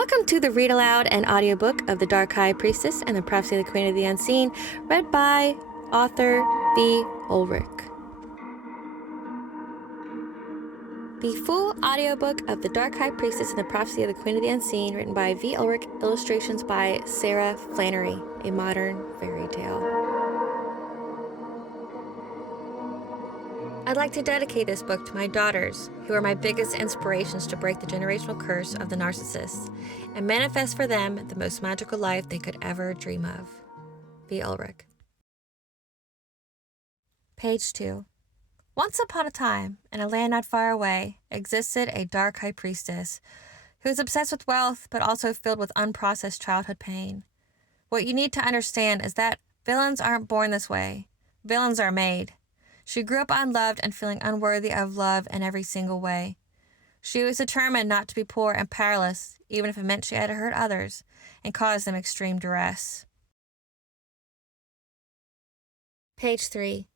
Welcome to the Read Aloud and audiobook of The Dark High Priestess and the Prophecy of the Queen of the Unseen, read by author V.Ulrich. The full audiobook of The Dark High Priestess and the Prophecy of the Queen of the Unseen, written by V.Ulrich, illustrations by Sarah Flannery, a modern fairy tale. I'd like to dedicate this book to my daughters, who are my biggest inspirations to break the generational curse of the narcissists and manifest for them the most magical life they could ever dream of. V.Ulrich. Page 2. Once upon a time, in a land not far away, existed a dark high priestess who was obsessed with wealth but also filled with unprocessed childhood pain. What you need to understand is that villains aren't born this way. Villains are made. She grew up unloved and feeling unworthy of love in every single way. She was determined not to be poor and powerless, even if it meant she had to hurt others and cause them extreme duress. Page 3.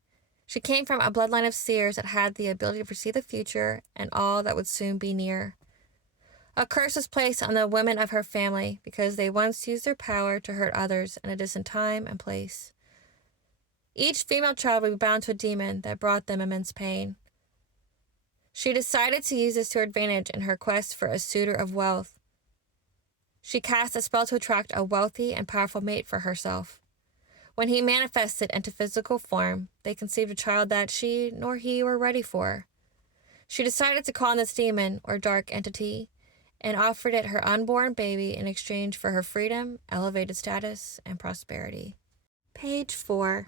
She came from a bloodline of seers that had the ability to foresee the future and all that would soon be near. A curse was placed on the women of her family because they once used their power to hurt others in a distant time and place. Each female child would be bound to a demon that brought them immense pain. She decided to use this to her advantage in her quest for a suitor of wealth. She cast a spell to attract a wealthy and powerful mate for herself. When he manifested into physical form, they conceived a child that she nor he were ready for. She decided to call on this demon, or dark entity, and offered it her unborn baby in exchange for her freedom, elevated status, and prosperity. Page 4.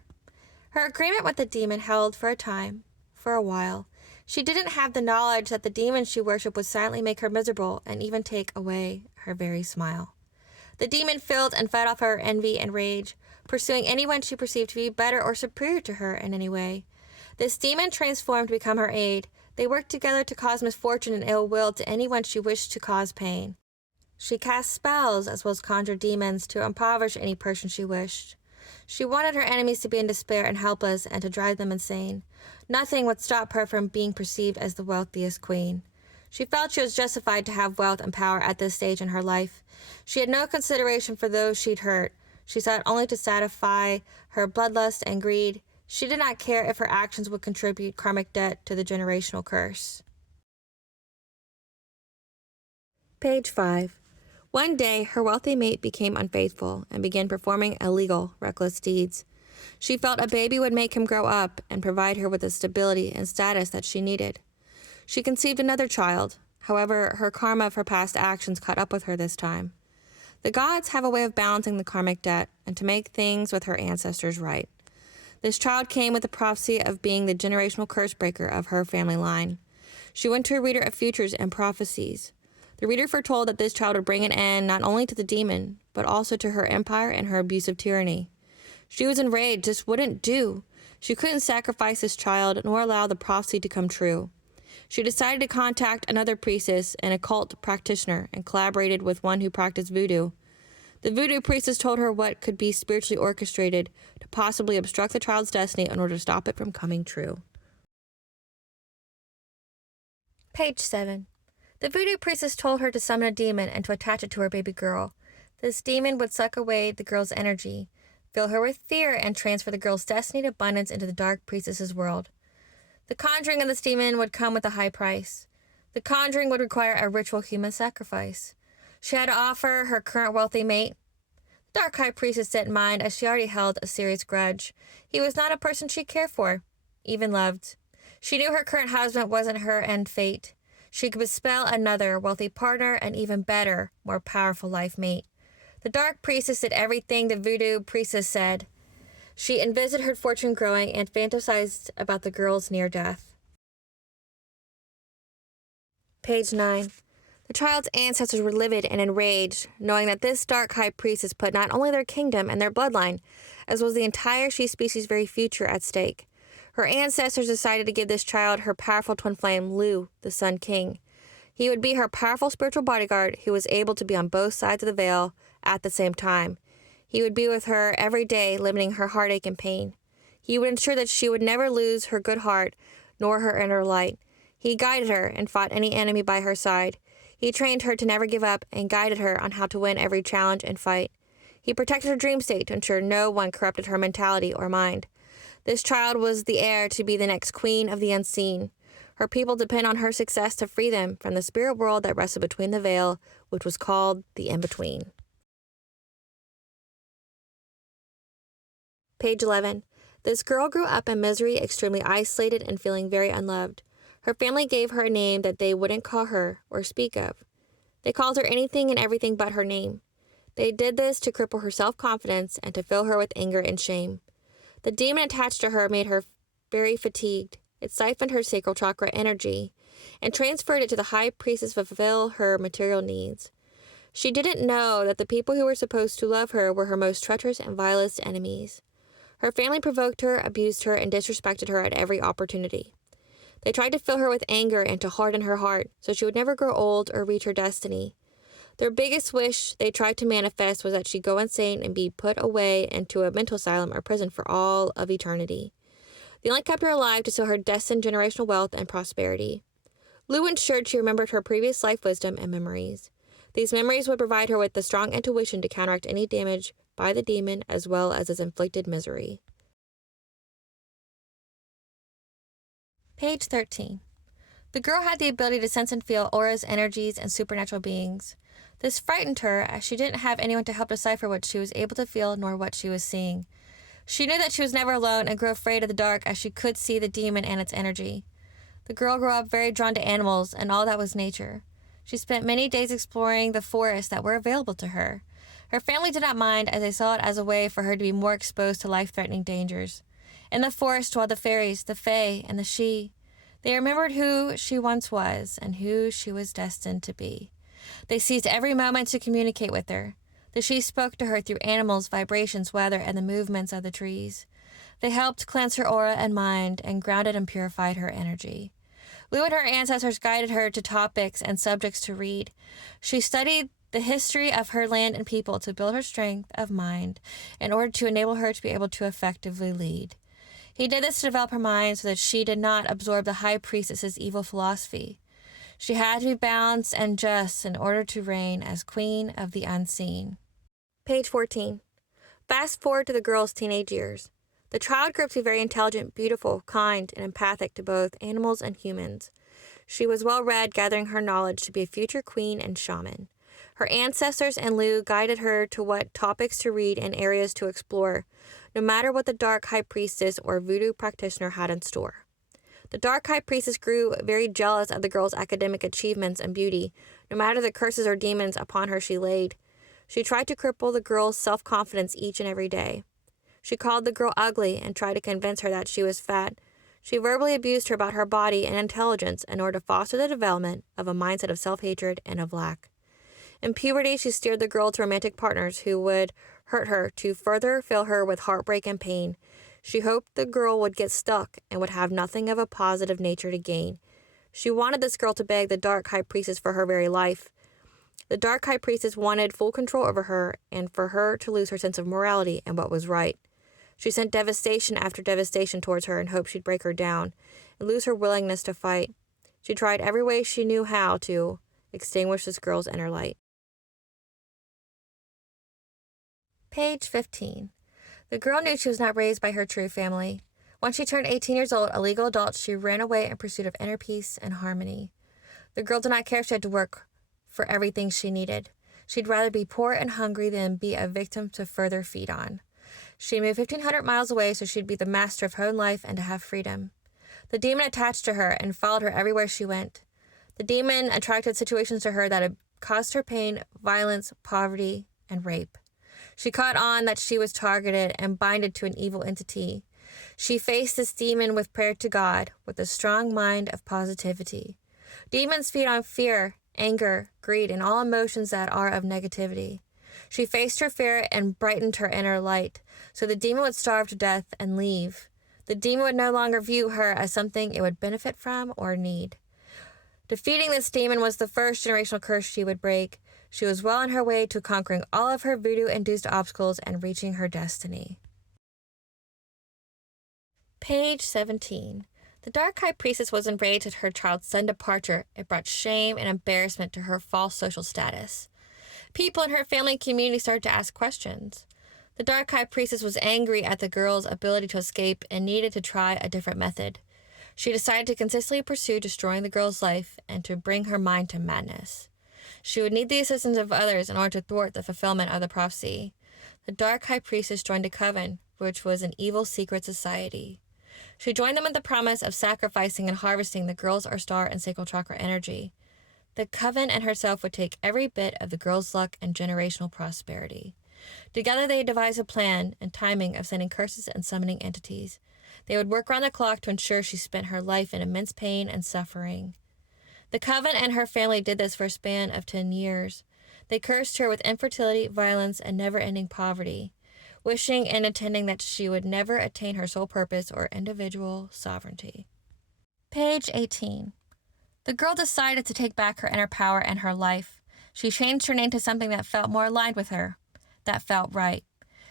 Her agreement with the demon held for a time, for a while. She didn't have the knowledge that the demon she worshipped would silently make her miserable and even take away her very smile. The demon filled and fed off her envy and rage, pursuing anyone she perceived to be better or superior to her in any way. This demon transformed to become her aide. They worked together to cause misfortune and ill will to anyone she wished to cause pain. She cast spells as well as conjured demons to impoverish any person she wished. She wanted her enemies to be in despair and helpless and to drive them insane. Nothing would stop her from being perceived as the wealthiest queen. She felt she was justified to have wealth and power at this stage in her life. She had no consideration for those she'd hurt. She sought only to satisfy her bloodlust and greed. She did not care if her actions would contribute karmic debt to the generational curse. Page 5. One day, her wealthy mate became unfaithful and began performing illegal, reckless deeds. She felt a baby would make him grow up and provide her with the stability and status that she needed. She conceived another child. However, her karma of her past actions caught up with her this time. The gods have a way of balancing the karmic debt and to make things with her ancestors right. This child came with the prophecy of being the generational curse breaker of her family line. She went to a reader of futures and prophecies. The reader foretold that this child would bring an end not only to the demon, but also to her empire and her abusive tyranny. She was enraged. This wouldn't do. She couldn't sacrifice this child nor allow the prophecy to come true. She decided to contact another priestess, an occult practitioner, and collaborated with one who practiced voodoo. The voodoo priestess told her what could be spiritually orchestrated to possibly obstruct the child's destiny in order to stop it from coming true. Page 7. The voodoo priestess told her to summon a demon and to attach it to her baby girl. This demon would suck away the girl's energy, fill her with fear, and transfer the girl's destiny to abundance into the dark priestess's world. The conjuring of this demon would come with a high price. The conjuring would require a ritual human sacrifice. She had to offer her current wealthy mate. The dark high priestess didn't mind, as she already held a serious grudge. He was not a person she cared for, even loved. She knew her current husband wasn't her end fate. She could bespell another wealthy partner and even better, more powerful life mate. The dark priestess did everything the voodoo priestess said. She envisioned her fortune growing and fantasized about the girl's near death. Page 9. The child's ancestors were livid and enraged, knowing that this dark high priestess put not only their kingdom and their bloodline, as well as the entire she species' very future at stake. Her ancestors decided to give this child her powerful twin flame, Lu, the Sun King. He would be her powerful spiritual bodyguard who was able to be on both sides of the veil at the same time. He would be with her every day, limiting her heartache and pain. He would ensure that she would never lose her good heart nor her inner light. He guided her and fought any enemy by her side. He trained her to never give up and guided her on how to win every challenge and fight. He protected her dream state to ensure no one corrupted her mentality or mind. This child was the heir to be the next queen of the unseen. Her people depend on her success to free them from the spirit world that rested between the veil, which was called the in-between. Page 11. This girl grew up in misery, extremely isolated, and feeling very unloved. Her family gave her a name that they wouldn't call her or speak of. They called her anything and everything but her name. They did this to cripple her self-confidence and to fill her with anger and shame. The demon attached to her made her very fatigued. It siphoned her sacral chakra energy and transferred it to the high priestess to fulfill her material needs. She didn't know that the people who were supposed to love her were her most treacherous and vilest enemies. Her family provoked her, abused her, and disrespected her at every opportunity. They tried to fill her with anger and to harden her heart so she would never grow old or reach her destiny. Their biggest wish they tried to manifest was that she'd go insane and be put away into a mental asylum or prison for all of eternity. They only kept her alive to show her destined generational wealth and prosperity. Lou ensured she remembered her previous life wisdom and memories. These memories would provide her with the strong intuition to counteract any damage by the demon as well as his inflicted misery. Page 13. The girl had the ability to sense and feel auras, energies, and supernatural beings. This frightened her, as she didn't have anyone to help decipher what she was able to feel nor what she was seeing. She knew that she was never alone and grew afraid of the dark as she could see the demon and its energy. The girl grew up very drawn to animals and all that was nature. She spent many days exploring the forests that were available to her. Her family did not mind, as they saw it as a way for her to be more exposed to life-threatening dangers. In the forest dwelled the fairies, the fae, and the sidhe. They remembered who she once was and who she was destined to be. They seized every moment to communicate with her. The sidhe spoke to her through animals, vibrations, weather, and the movements of the trees. They helped cleanse her aura and mind and grounded and purified her energy. Lou and her ancestors guided her to topics and subjects to read. She studied the history of her land and people to build her strength of mind in order to enable her to be able to effectively lead. He did this to develop her mind so that she did not absorb the high priestess's evil philosophy. She had to be balanced and just in order to reign as queen of the unseen. Page 14. Fast forward to the girl's teenage years. The child grew up to be very intelligent, beautiful, kind, and empathic to both animals and humans. She was well-read, gathering her knowledge to be a future queen and shaman. Her ancestors and Lou guided her to what topics to read and areas to explore, no matter what the dark high priestess or voodoo practitioner had in store. The dark high priestess grew very jealous of the girl's academic achievements and beauty, no matter the curses or demons upon her she laid. She tried to cripple the girl's self-confidence each and every day. She called the girl ugly and tried to convince her that she was fat. She verbally abused her about her body and intelligence in order to foster the development of a mindset of self-hatred and of lack. In puberty, she steered the girl to romantic partners who would hurt her to further fill her with heartbreak and pain. She hoped the girl would get stuck and would have nothing of a positive nature to gain. She wanted this girl to beg the dark high priestess for her very life. The dark high priestess wanted full control over her and for her to lose her sense of morality and what was right. She sent devastation after devastation towards her in hopes she'd break her down and lose her willingness to fight. She tried every way she knew how to extinguish this girl's inner light. Page 15. The girl knew she was not raised by her true family. Once she turned 18 years old, a legal adult, she ran away in pursuit of inner peace and harmony. The girl did not care if she had to work for everything she needed. She'd rather be poor and hungry than be a victim to further feed on. She moved 1,500 miles away so she'd be the master of her own life and to have freedom. The demon attached to her and followed her everywhere she went. The demon attracted situations to her that had caused her pain, violence, poverty, and rape. She caught on that she was targeted and binded to an evil entity. She faced this demon with prayer to God, with a strong mind of positivity. Demons feed on fear, anger, greed, and all emotions that are of negativity. She faced her fear and brightened her inner light, so the demon would starve to death and leave. The demon would no longer view her as something it would benefit from or need. Defeating this demon was the first generational curse she would break. She was well on her way to conquering all of her voodoo-induced obstacles and reaching her destiny. Page 17. The Dark High Priestess was enraged at her child's sudden departure. It brought shame and embarrassment to her false social status. People in her family and community started to ask questions. The Dark High Priestess was angry at the girl's ability to escape and needed to try a different method. She decided to consistently pursue destroying the girl's life and to bring her mind to madness. She would need the assistance of others in order to thwart the fulfillment of the prophecy. The Dark High Priestess joined a coven, which was an evil secret society. She joined them with the promise of sacrificing and harvesting the girl's star and sacral chakra energy. The coven and herself would take every bit of the girl's luck and generational prosperity. Together they devised a plan and timing of sending curses and summoning entities. They would work around the clock to ensure she spent her life in immense pain and suffering. The coven and her family did this for a span of 10 years. They cursed her with infertility, violence, and never-ending poverty, wishing and intending that she would never attain her sole purpose or individual sovereignty. Page 18. The girl decided to take back her inner power and her life. She changed her name to something that felt more aligned with her, that felt right.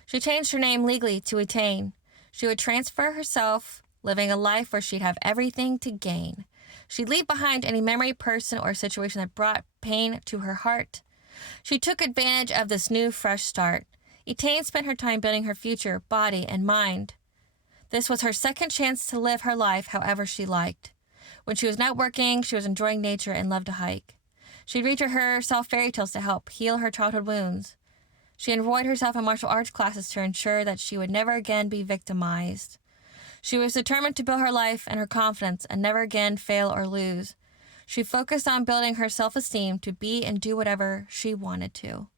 She changed her name legally to Etaine. She would transfer herself, living a life where she'd have everything to gain. She'd leave behind any memory, person, or situation that brought pain to her heart. She took advantage of this new, fresh start. Etaine spent her time building her future, body, and mind. This was her second chance to live her life however she liked. When she was not working, she was enjoying nature and loved to hike. She'd read to herself fairy tales to help heal her childhood wounds. She enrolled herself in martial arts classes to ensure that she would never again be victimized. She was determined to build her life and her confidence and never again fail or lose. She focused on building her self-esteem to be and do whatever she wanted to.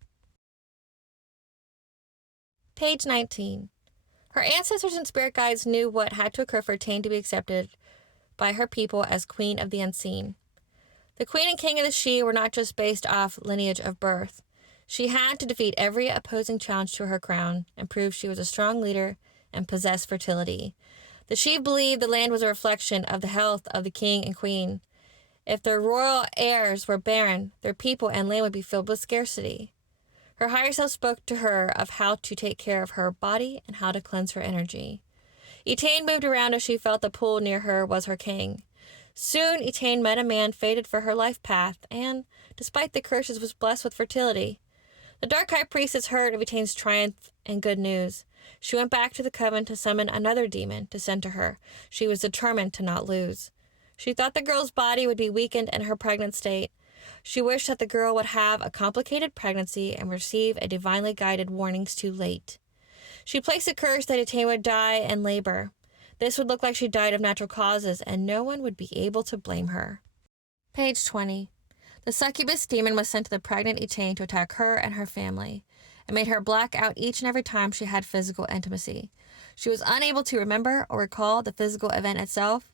Page 19. Her ancestors and spirit guides knew what had to occur for Etaine to be accepted by her people as Queen of the Unseen. The Queen and King of the Sidhe were not just based off lineage of birth. She had to defeat every opposing challenge to her crown and prove she was a strong leader and possessed fertility. The Sidhe believed the land was a reflection of the health of the king and queen. If their royal heirs were barren, their people and land would be filled with scarcity. Her higher self spoke to her of how to take care of her body and how to cleanse her energy. Etaine moved around as she felt the pool near her was her king. Soon Etaine met a man fated for her life path and, despite the curses, was blessed with fertility. The Dark High Priestess heard of Etaine's triumph and good news. She went back to the coven to summon another demon to send to her. She was determined to not lose. She thought the girl's body would be weakened in her pregnant state. She wished that the girl would have a complicated pregnancy and receive a divinely guided warnings too late. She placed a curse that Etaine would die in labor. This would look like she died of natural causes, and no one would be able to blame her. Page 20. The succubus demon was sent to the pregnant Etaine to attack her and her family. It made her black out each and every time she had physical intimacy. She was unable to remember or recall the physical event itself.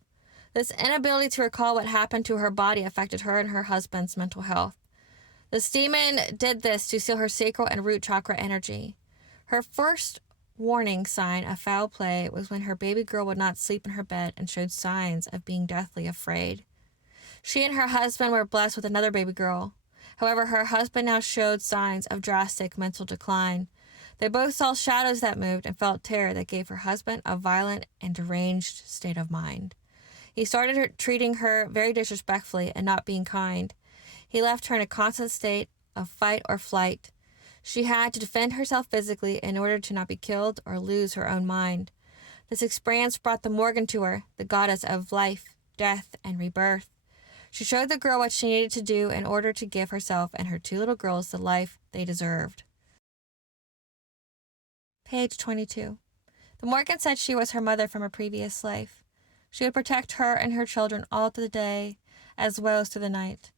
This inability to recall what happened to her body affected her and her husband's mental health. This demon did this to seal her sacral and root chakra energy. Her first warning sign of foul play was when her baby girl would not sleep in her bed and showed signs of being deathly afraid. She and her husband were blessed with another baby girl. However, her husband now showed signs of drastic mental decline. They both saw shadows that moved and felt terror that gave her husband a violent and deranged state of mind. He started treating her very disrespectfully and not being kind. He left her in a constant state of fight or flight. She had to defend herself physically in order to not be killed or lose her own mind. This experience brought the Morrigan to her, the goddess of life, death, and rebirth. She showed the girl what she needed to do in order to give herself and her two little girls the life they deserved. Page 22. The Morrigan said she was her mother from a previous life. She would protect her and her children all through the day, as well as through the night.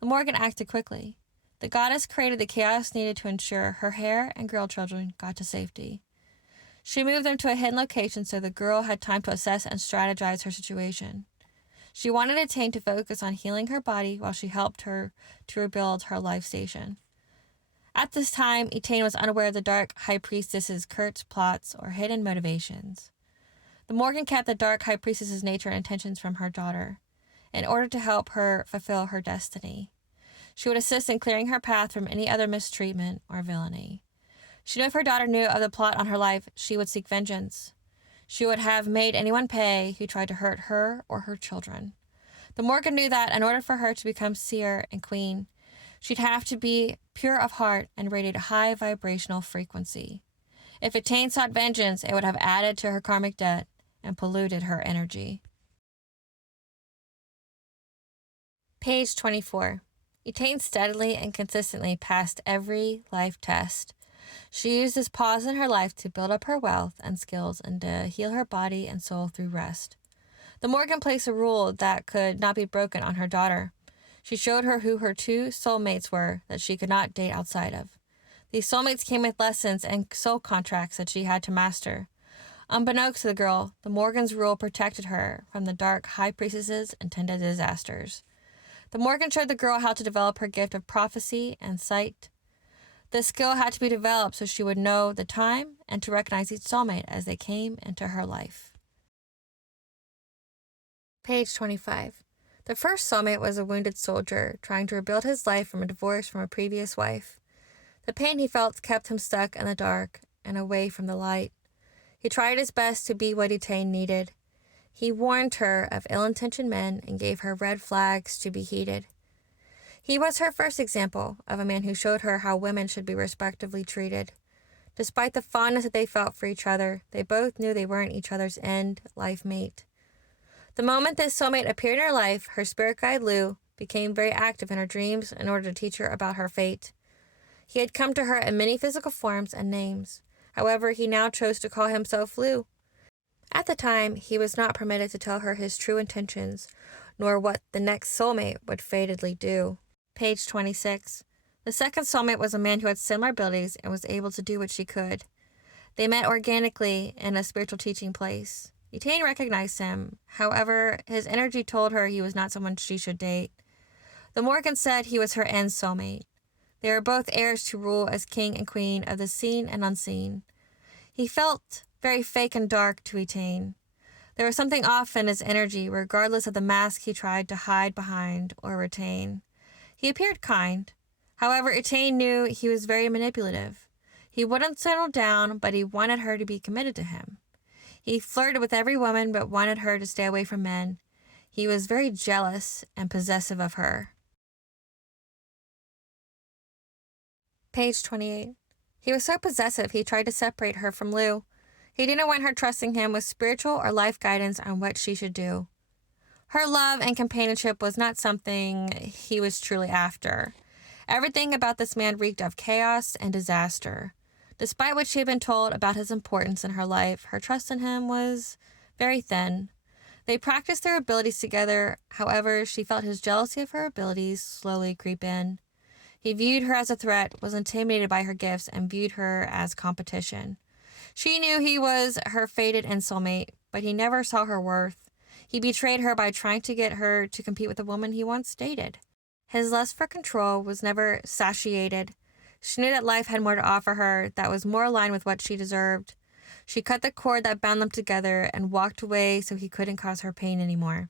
The Morrigan acted quickly. The goddess created the chaos needed to ensure her heir and girl children got to safety. She moved them to a hidden location so the girl had time to assess and strategize her situation. She wanted Etaine to focus on healing her body while she helped her to rebuild her life station. At this time, Etaine was unaware of the Dark High Priestess's curts, plots, or hidden motivations. The Morrigan kept the Dark High Priestess's nature and intentions from her daughter, in order to help her fulfill her destiny. She would assist in clearing her path from any other mistreatment or villainy. She knew if her daughter knew of the plot on her life, she would seek vengeance. She would have made anyone pay who tried to hurt her or her children. The Morrigan knew that in order for her to become seer and queen, she'd have to be pure of heart and radiate a high vibrational frequency. If Etaine sought vengeance, it would have added to her karmic debt and polluted her energy. Page 24. Etaine steadily and consistently passed every life test. She used this pause in her life to build up her wealth and skills and to heal her body and soul through rest. The Morrigan placed a rule that could not be broken on her daughter. She showed her who her two soulmates were that she could not date outside of. These soulmates came with lessons and soul contracts that she had to master. Unbeknownst to the girl, the Morrigan's rule protected her from the dark high priestesses and tended disasters. The Morrigan showed the girl how to develop her gift of prophecy and sight. This skill had to be developed so she would know the time and to recognize each soulmate as they came into her life. Page 25. The first soulmate was a wounded soldier trying to rebuild his life from a divorce from a previous wife. The pain he felt kept him stuck in the dark and away from the light. He tried his best to be what Etaine needed. He warned her of ill-intentioned men and gave her red flags to be heeded. He was her first example of a man who showed her how women should be respectfully treated. Despite the fondness that they felt for each other, they both knew they weren't each other's end life mate. The moment this soulmate appeared in her life, her spirit guide Lou became very active in her dreams in order to teach her about her fate. He had come to her in many physical forms and names. However, he now chose to call himself Lou. At the time, he was not permitted to tell her his true intentions, nor what the next soulmate would fatedly do. Page 26. The second soulmate was a man who had similar abilities and was able to do what she could. They met organically in a spiritual teaching place. Etaine recognized him. However, his energy told her he was not someone she should date. The Morrigan said he was her end soulmate. They were both heirs to rule as king and queen of the seen and unseen. He felt very fake and dark to Etaine. There was something off in his energy, regardless of the mask he tried to hide behind or retain. He appeared kind. However, Etaine knew he was very manipulative. He wouldn't settle down, but he wanted her to be committed to him. He flirted with every woman but wanted her to stay away from men. He was very jealous and possessive of her. Page 28. He was so possessive he tried to separate her from Lou. He didn't want her trusting him with spiritual or life guidance on what she should do. Her love and companionship was not something he was truly after. Everything about this man reeked of chaos and disaster. Despite what she had been told about his importance in her life, her trust in him was very thin. They practiced their abilities together. However, she felt his jealousy of her abilities slowly creep in. He viewed her as a threat, was intimidated by her gifts, and viewed her as competition. She knew he was her fated end soulmate, but he never saw her worth. He betrayed her by trying to get her to compete with a woman he once dated. His lust for control was never satiated. She knew that life had more to offer her that was more aligned with what she deserved. She cut the cord that bound them together and walked away so he couldn't cause her pain anymore.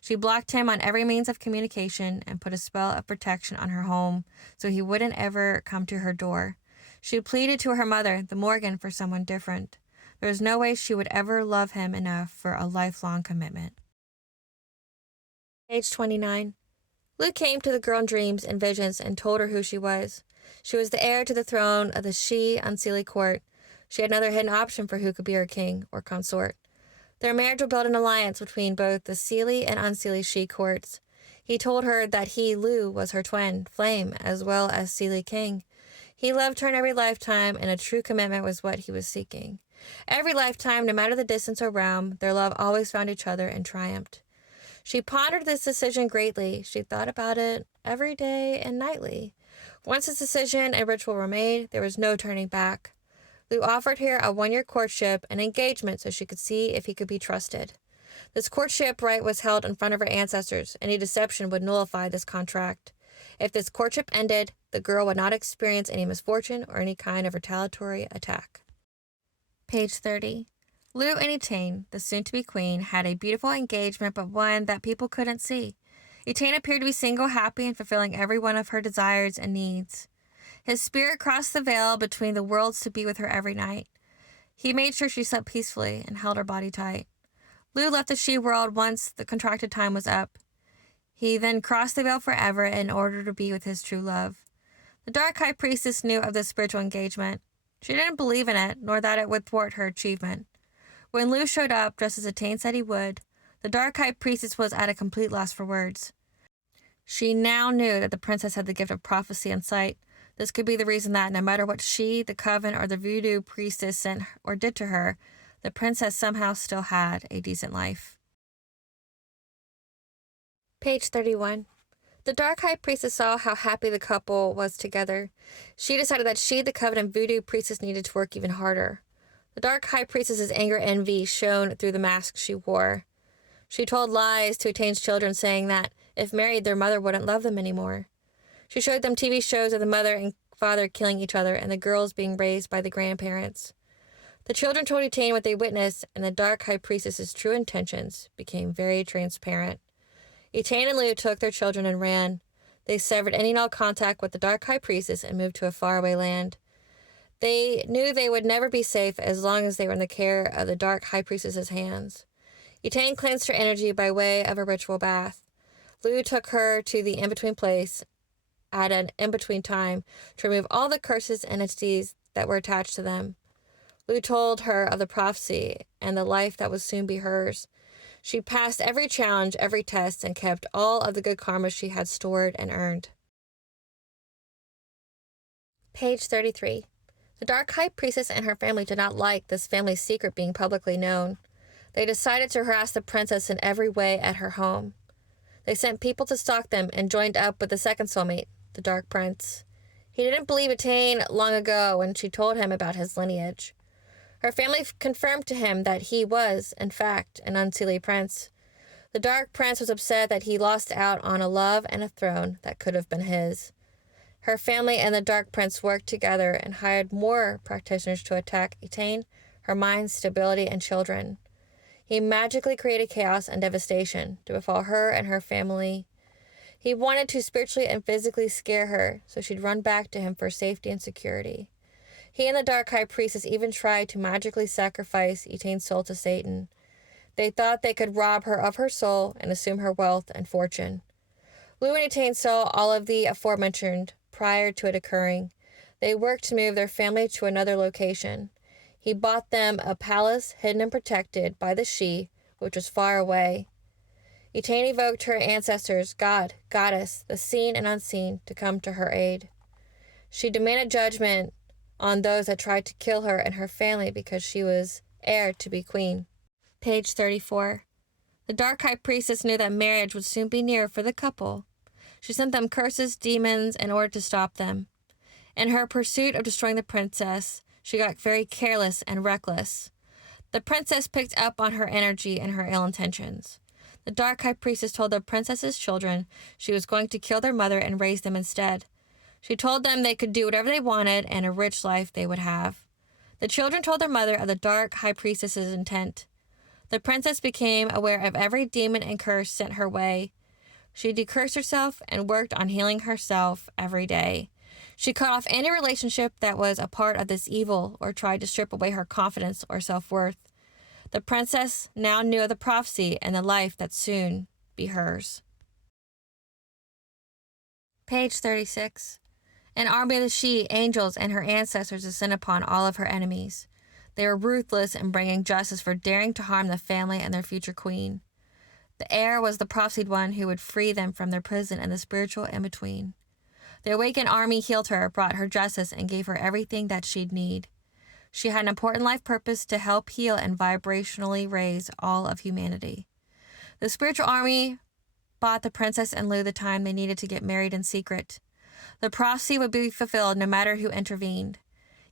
She blocked him on every means of communication and put a spell of protection on her home so he wouldn't ever come to her door. She pleaded to her mother, the Morrigan, for someone different. There was no way she would ever love him enough for a lifelong commitment. Page 29. Lou came to the girl in dreams and visions and told her who she was. She was the heir to the throne of the Unseelie Court. She had another hidden option for who could be her king or consort. Their marriage would build an alliance between both the Seelie and Unseelie courts. He told her that he, Lou, was her twin, flame, as well as Seelie king. He loved her in every lifetime, and a true commitment was what he was seeking. Every lifetime, no matter the distance or realm, their love always found each other and triumphed. She pondered this decision greatly. She thought about it every day and nightly. Once this decision and ritual were made, there was no turning back. Lou offered her a 1-year courtship and engagement so she could see if he could be trusted. This courtship rite was held in front of her ancestors. Any deception would nullify this contract. If this courtship ended, the girl would not experience any misfortune or any kind of retaliatory attack. Page 30. Lou and Etaine, the soon-to-be queen, had a beautiful engagement, but one that people couldn't see. Etaine appeared to be single, happy, and fulfilling every one of her desires and needs. His spirit crossed the veil between the worlds to be with her every night. He made sure she slept peacefully and held her body tight. Lou left the she world once the contracted time was up. He then crossed the veil forever in order to be with his true love. The Dark High Priestess knew of this spiritual engagement. She didn't believe in it, nor that it would thwart her achievement. When Lou showed up, just as Etaine said he would, the Dark High Priestess was at a complete loss for words. She now knew that the princess had the gift of prophecy and sight. This could be the reason that, no matter what she, the coven, or the voodoo priestess sent or did to her, the princess somehow still had a decent life. Page 31. The Dark High Priestess saw how happy the couple was together. She decided that she, the coven, and voodoo priestess needed to work even harder. The Dark High Priestess's anger and envy shone through the mask she wore. She told lies to Etaine's children, saying that, if married, their mother wouldn't love them anymore. She showed them TV shows of the mother and father killing each other and the girls being raised by the grandparents. The children told Etaine what they witnessed, and the Dark High Priestess's true intentions became very transparent. Etaine and Lou took their children and ran. They severed any and all contact with the Dark High Priestess and moved to a faraway land. They knew they would never be safe as long as they were in the care of the Dark High Priestess's hands. Etaine cleansed her energy by way of a ritual bath. Lou took her to the in-between place at an in-between time to remove all the curses and entities that were attached to them. Lou told her of the prophecy and the life that would soon be hers. She passed every challenge, every test, and kept all of the good karma she had stored and earned. Page 33. The Dark High Priestess and her family did not like this family's secret being publicly known. They decided to harass the princess in every way at her home. They sent people to stalk them and joined up with the second soulmate, the Dark Prince. He didn't believe Etaine long ago when she told him about his lineage. Her family confirmed to him that he was, in fact, an Unseelie prince. The Dark Prince was upset that he lost out on a love and a throne that could have been his. Her family and the Dark Prince worked together and hired more practitioners to attack Etaine, her mind's stability, and children. He magically created chaos and devastation to befall her and her family. He wanted to spiritually and physically scare her so she'd run back to him for safety and security. He and the Dark High Priestess even tried to magically sacrifice Etaine's soul to Satan. They thought they could rob her of her soul and assume her wealth and fortune. Lou and Etaine saw all of the aforementioned prior to it occurring. They worked to move their family to another location. He bought them a palace hidden and protected by the she, which was far away. Etaine evoked her ancestors, God, Goddess, the seen and unseen, to come to her aid. She demanded judgment on those that tried to kill her and her family because she was heir to be queen. Page 34. The Dark High Priestess knew that marriage would soon be near for the couple. She sent them curses, demons, in order to stop them. In her pursuit of destroying the princess, she got very careless and reckless. The princess picked up on her energy and her ill intentions. The Dark High Priestess told the princess's children she was going to kill their mother and raise them instead. She told them they could do whatever they wanted and a rich life they would have. The children told their mother of the Dark High Priestess's intent. The princess became aware of every demon and curse sent her way. She decursed herself and worked on healing herself every day. She cut off any relationship that was a part of this evil or tried to strip away her confidence or self-worth. The princess now knew of the prophecy and the life that soon be hers. Page 36. An army of the she, angels, and her ancestors descended upon all of her enemies. They were ruthless in bringing justice for daring to harm the family and their future queen. The heir was the prophesied one who would free them from their prison in the spiritual in-between. The awakened army healed her, brought her justice, and gave her everything that she'd need. She had an important life purpose to help heal and vibrationally raise all of humanity. The spiritual army bought the princess and Lou the time they needed to get married in secret. The prophecy would be fulfilled no matter who intervened.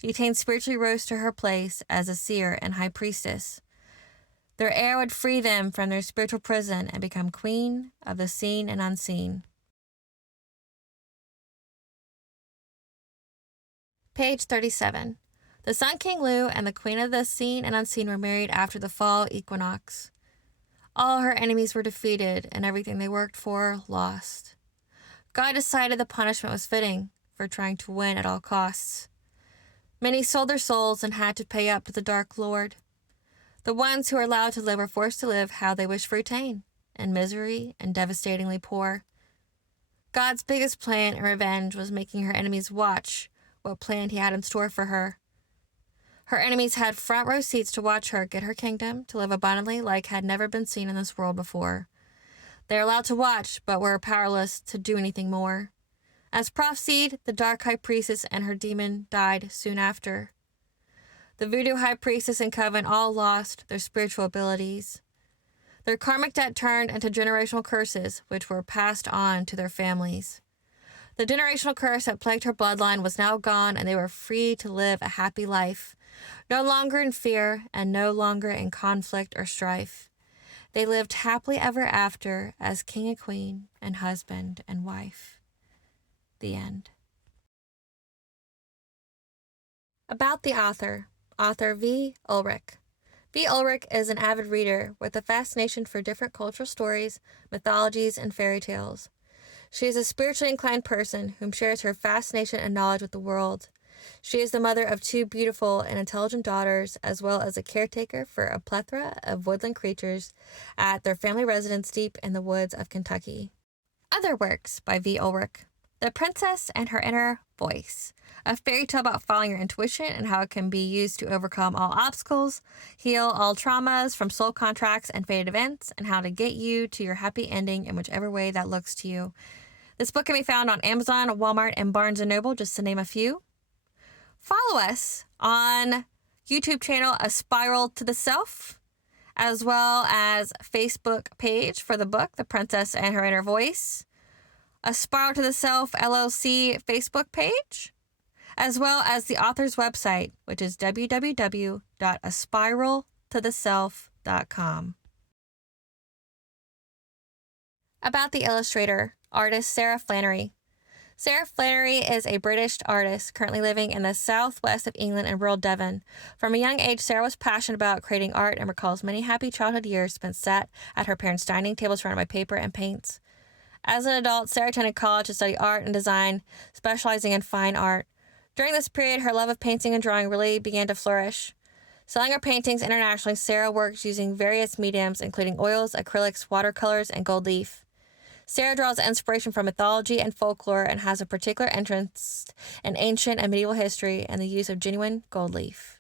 Etaine spiritually rose to her place as a seer and high priestess. Their heir would free them from their spiritual prison and become queen of the seen and unseen. Page 37. The Sun King Lou and the Queen of the Seen and Unseen were married after the fall equinox. All her enemies were defeated and everything they worked for lost. God decided the punishment was fitting for trying to win at all costs. Many sold their souls and had to pay up to the Dark Lord. The ones who were allowed to live were forced to live how they wished for Etaine, in misery and devastatingly poor. God's biggest plan and revenge was making her enemies watch what plan he had in store for her. Her enemies had front row seats to watch her get her kingdom to live abundantly like had never been seen in this world before. They were allowed to watch, but were powerless to do anything more. As prophesied, the dark high priestess and her demon died soon after. The voodoo high priestess and coven all lost their spiritual abilities. Their karmic debt turned into generational curses, which were passed on to their families. The generational curse that plagued her bloodline was now gone, and they were free to live a happy life, no longer in fear and no longer in conflict or strife. They lived happily ever after as king and queen and husband and wife. The end. About the author V.Ulrich. V.Ulrich is an avid reader with a fascination for different cultural stories, mythologies, and fairy tales. She is a spiritually inclined person whom shares her fascination and knowledge with the world. She is the mother of 2 beautiful and intelligent daughters, as well as a caretaker for a plethora of woodland creatures at their family residence deep in the woods of Kentucky. Other works by V.Ulrich. The Princess and Her Inner Voice, a fairy tale about following your intuition and how it can be used to overcome all obstacles, heal all traumas from soul contracts and fated events, and how to get you to your happy ending in whichever way that looks to you. This book can be found on Amazon, Walmart, and Barnes & Noble, just to name a few. Follow us on YouTube channel A Spiral to the Self, as well as Facebook page for the book, The Princess and Her Inner Voice, A Spiral to the Self LLC Facebook page, as well as the author's website, which is www.aspiraltotheself.com. About the illustrator, artist Sarah Flannery. Sarah Flannery is a British artist currently living in the southwest of England in rural Devon. From a young age, Sarah was passionate about creating art and recalls many happy childhood years spent sat at her parents' dining table surrounded by paper and paints. As an adult, Sarah attended college to study art and design, specializing in fine art. During this period, her love of painting and drawing really began to flourish. Selling her paintings internationally, Sarah works using various mediums, including oils, acrylics, watercolors, and gold leaf. Sarah draws inspiration from mythology and folklore and has a particular interest in ancient and medieval history and the use of genuine gold leaf.